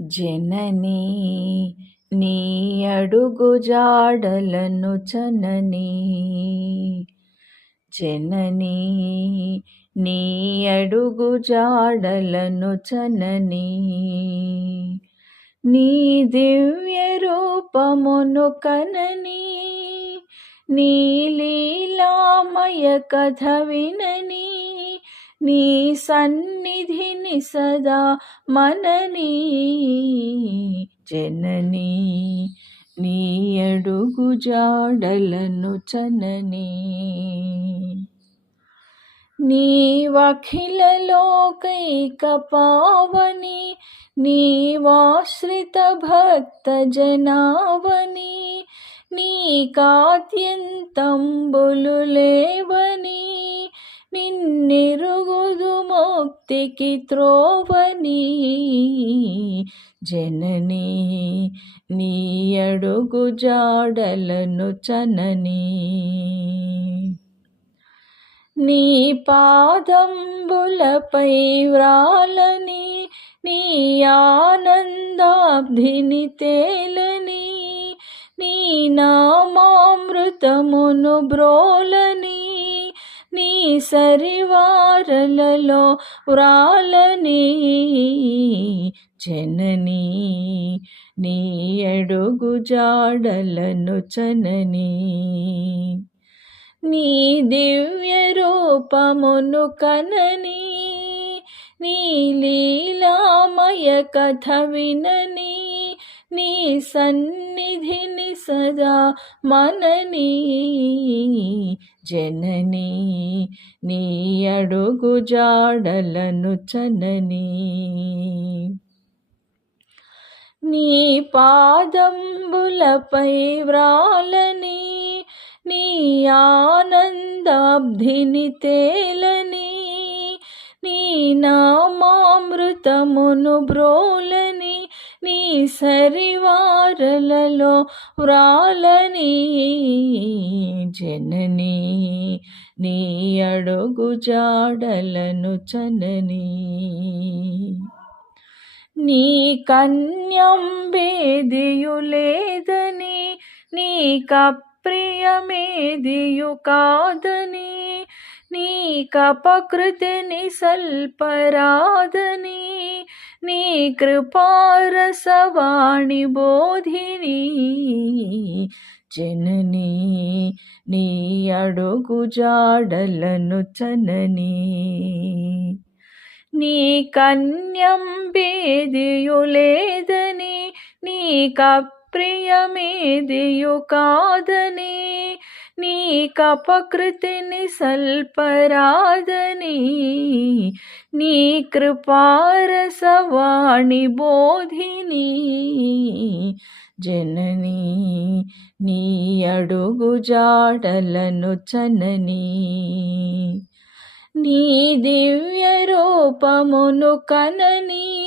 జననీ నీ అడుగు జాడలను చనని. జననీ నీ అడుగు జాడలను చనని. నీ దివ్య రూపమును కనని. నీ లీలామయ కథ విననీ. నీ సన్నిధిని సదా మనని జనని. నీ అడుగు జాడలను చనని. నీ వఖిలలోకైక పావని నీవాశ్రిత భక్త జనావని నీకాత్యంతంబులు లేవని నిన్నెరుగుదు ముక్తికి త్రోవని జనని నీ అడుగు జాడలను చనని. నీ పాదంబులపై వ్రాలని నీ ఆనందాబ్ధిని తేలని నీ నామామృతమును బ్రోలని నీ సరివారలలో వ్రాలని చెనని నీ అడుగు జాడలను చనని. నీ దివ్య రూపమును కనని నీ లీలామయ కథ వినని నీ సన్నిధిని సదా మననీ. జనని నీ అడుగు జాడలను చనని. నీ పాదంబులపై వ్రాలని నీ ఆనందాబ్ధిని తేలని నీ నామామృతమును బ్రోలని నీ సరివారలలో వ్రాలని జనని నీ అడుగు జాడలను చనని. నీ కన్యం బేదియులేదని నీ కప్రియమేదియు కాదని నీ కపకృతిని సల్పరాదని నీ కృపారసవాణి బోధిని జనని నీ అడుగు జాడలను చనని. నీ కన్యం బేదియులేదని నీ కప్ప కప్రియమేదియు కాదని నీ కపకృతిని సల్పరాదని నీ కృపారసవాణి బోధిని. జనని నీ అడుగు జాడలను చనని. నీ దివ్య రూపమును కనని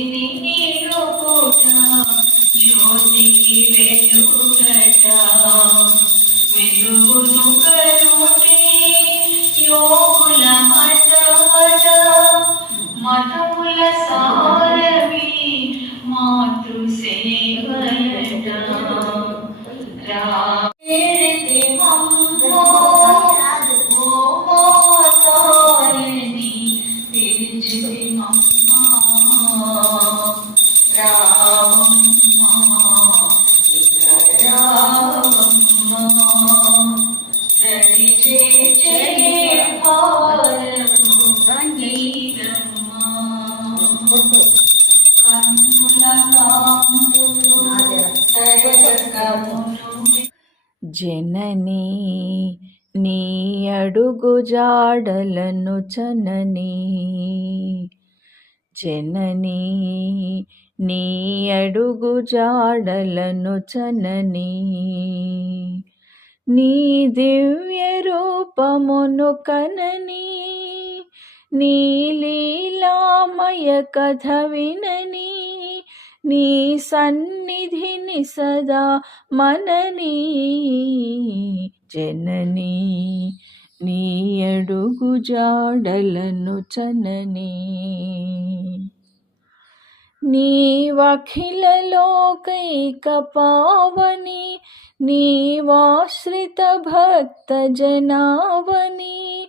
Amen. జనని నీ అడుగు జాడలను చనని. జనని నీ అడుగు జాడలను చనని. నీ దివ్య రూపమును కనని. నీ లీలామయ కథ వినని. నీ సన్నిధిని సదా మనని జనని. నీ అడుగు జాడలను చనని. నీవఖిల లోకైక పావని. నీవాశ్రిత భక్త జనావని.